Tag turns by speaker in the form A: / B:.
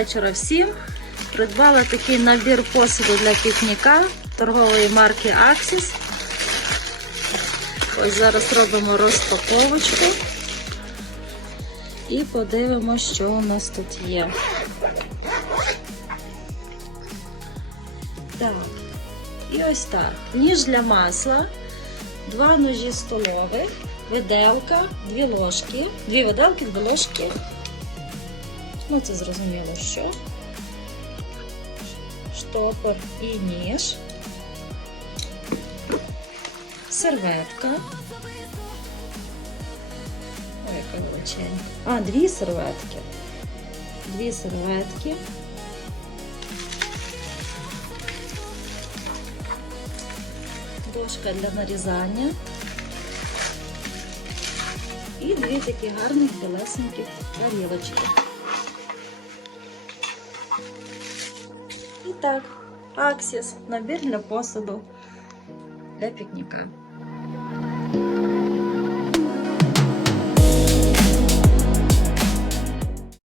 A: вечора всім. Придбала такий набір посуду для пікніка торгової марки Axis. Ось зараз робимо розпаковочку і подивимося, що у нас тут є. Так, і ось так. Ніж для масла, два ножі столових, виделка, дві ложки, дві виделки, дві ложки. Ну, це зрозуміло, що. Штопор і ніж. Серветка. Ой, яка величенька. А, дві серветки. Дві серветки. Дошка для нарізання. І дві такі гарних білесеньких тарілочки. Так, Аксіс, набір для посуду для пікніка.